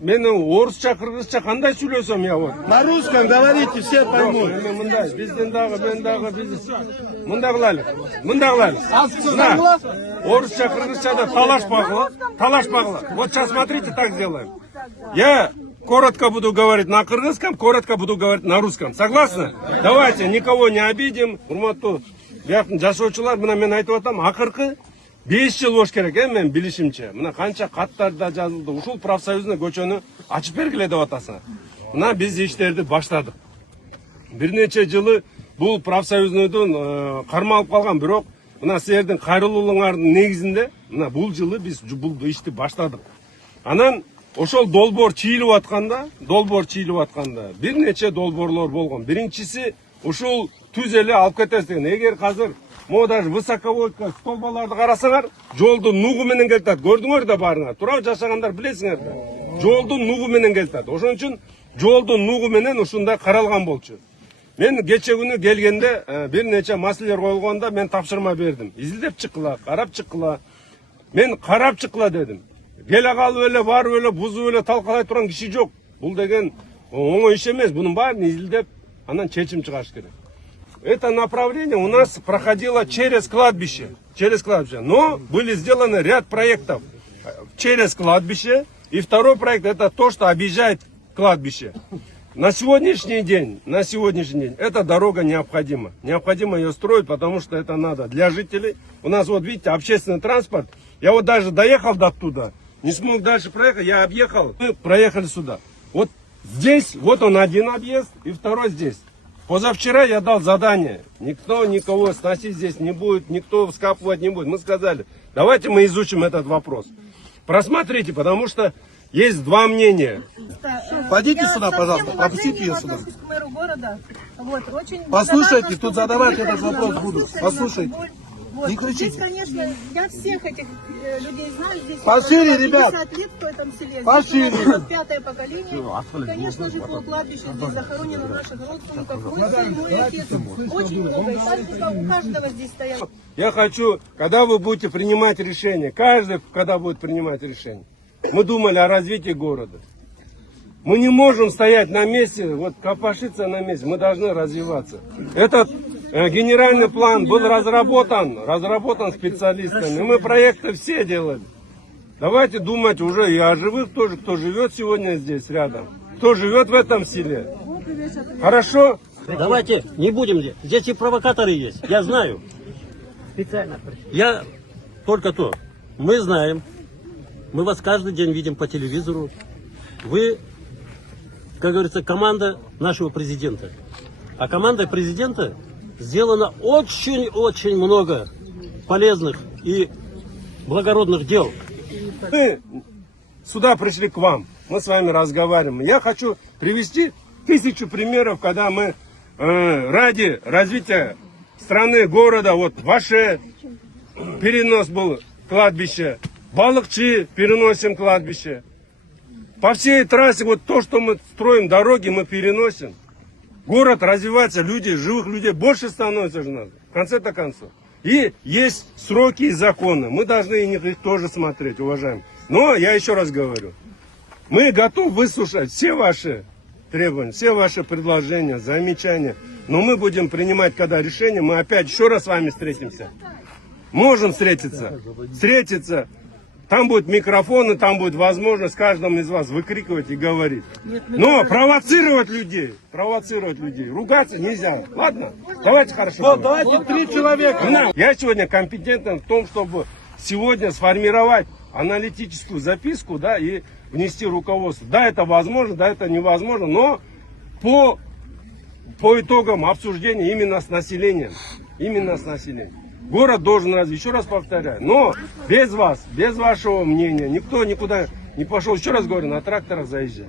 Мен орысша, кыргызча кандай сүйлөсөм я вот. На русском говорите, все поймут. Мындай, бизден дагы, мен дагы, мындай кылайлык. Мына, орысча, кыргызчада талашпагыла. Вот сейчас смотрите, так сделаем. Я коротко буду говорить на кыргызском, коротко буду говорить на русском. Согласны? Давайте, никого не обидим. Урматтуу жашоочулар, мына мен айтып атам, акыркы 5 жыл болуш керек, мен билишимче. Мына канча каттарда жазылды. Ушул профсоюзный көчөнү ачып бергиле деп атасың. Мына биз иштерди баштадык. Бир нече жылы бул профсоюзнойдон кармалып калган, бирок мына силердин кайрылуулуңардын негизинде мына бул жылы биз бул ишти баштадык. Анан ошол долбоор чийилип атканда, бир нече долбоорлор болгон. Биринчиси ушул түз эле алып кетесиз деген. Эгер азыр могу даже высоковольтка столбаларды карасаңар, жолдун нугу менен келтат. Көрдүңөр да барыңар. Тура жашагандар билесиңер да. Жолдун нугу менен келтат. Ошон үчүн жолдун нугу менен ушундай каралган болчу. Мен кече күнү келгенде бир нече маселелер коюлганда мен тапшырма бердим. Изилдеп чыккыла, карап чыккыла. Мен карап чыккыла дедим. Келе калып эле, барып эле, бузуп эле талкалай турган киши жок. Бул деген оңой иш эмес. Бунун баарын изилдеп, анан чечим чыгарыш керек. Это направление у нас проходило через кладбище. Но были сделаны ряд проектов через кладбище. И второй проект это то, что объезжает кладбище. На сегодняшний день эта дорога необходима. Необходимо ее строить, потому что это надо для жителей. У нас вот видите общественный транспорт. Я вот даже доехал до оттуда. Не смог дальше проехать, я объехал. Мы проехали сюда. Вот здесь, вот он один объезд и второй здесь. Позавчера я дал задание. Никто никого сносить здесь не будет, никто вскапывать не будет. Мы сказали, давайте мы изучим этот вопрос. Просмотрите, потому что есть два мнения. Пойдите сюда, пожалуйста, пропустите ее сюда. Вот, послушайте, тут задавать этот вопрос будут. Послушайте. Вот. Не кричите. Здесь, конечно, я всех этих людей знаю. Здесь пошире, ребят. 50 лет в этом селе. Пошире. Здесь 5-е поколение. Конечно же, по кладбищу здесь захоронено наших родственников. Мой сын, мой отец. Очень много. И памятников у каждого здесь стоят. Я хочу, когда вы будете принимать решение, каждый, когда будет принимать решение, мы думали о развитии города. Мы не можем стоять на месте, вот копошиться на месте, мы должны развиваться. Этот генеральный план был разработан специалистами. Мы проекты все делали. Давайте думать уже и о живых тоже, кто живет сегодня здесь рядом, кто живет в этом селе. Хорошо? Давайте не будем здесь. Здесь и провокаторы есть, я знаю. Я только то. Мы знаем, мы вас каждый день видим по телевизору. Вы, как говорится, команда нашего президента. А командой президента сделано очень-очень много полезных и благородных дел. Мы сюда пришли к вам, мы с вами разговариваем. Я хочу привести 1000 примеров, когда мы ради развития страны, города, вот ваше перенос был кладбище, Балыкчы переносим кладбище. По всей трассе вот то, что мы строим, дороги мы переносим. Город развивается, люди, живых людей больше становится же надо, в конце-то концов. И есть сроки и законы, мы должны их тоже смотреть, уважаемые. Но я еще раз говорю, мы готовы выслушать все ваши требования, все ваши предложения, замечания. Но мы будем принимать когда решение, мы опять еще раз с вами встретимся. Можем встретиться. Там будет микрофон, и там будет возможность каждому из вас выкрикивать и говорить. Но провоцировать людей, ругаться нельзя. Ладно? Давайте хорошо. Вот, давайте 3 человека. Я сегодня компетентен в том, чтобы сегодня сформировать аналитическую записку, да, и внести руководство. Да, это возможно, да, это невозможно, но по итогам обсуждения именно с населением. Город должен развить, еще раз повторяю, но без вас, без вашего мнения, никто никуда не пошел. Еще раз говорю, на тракторах заезжать.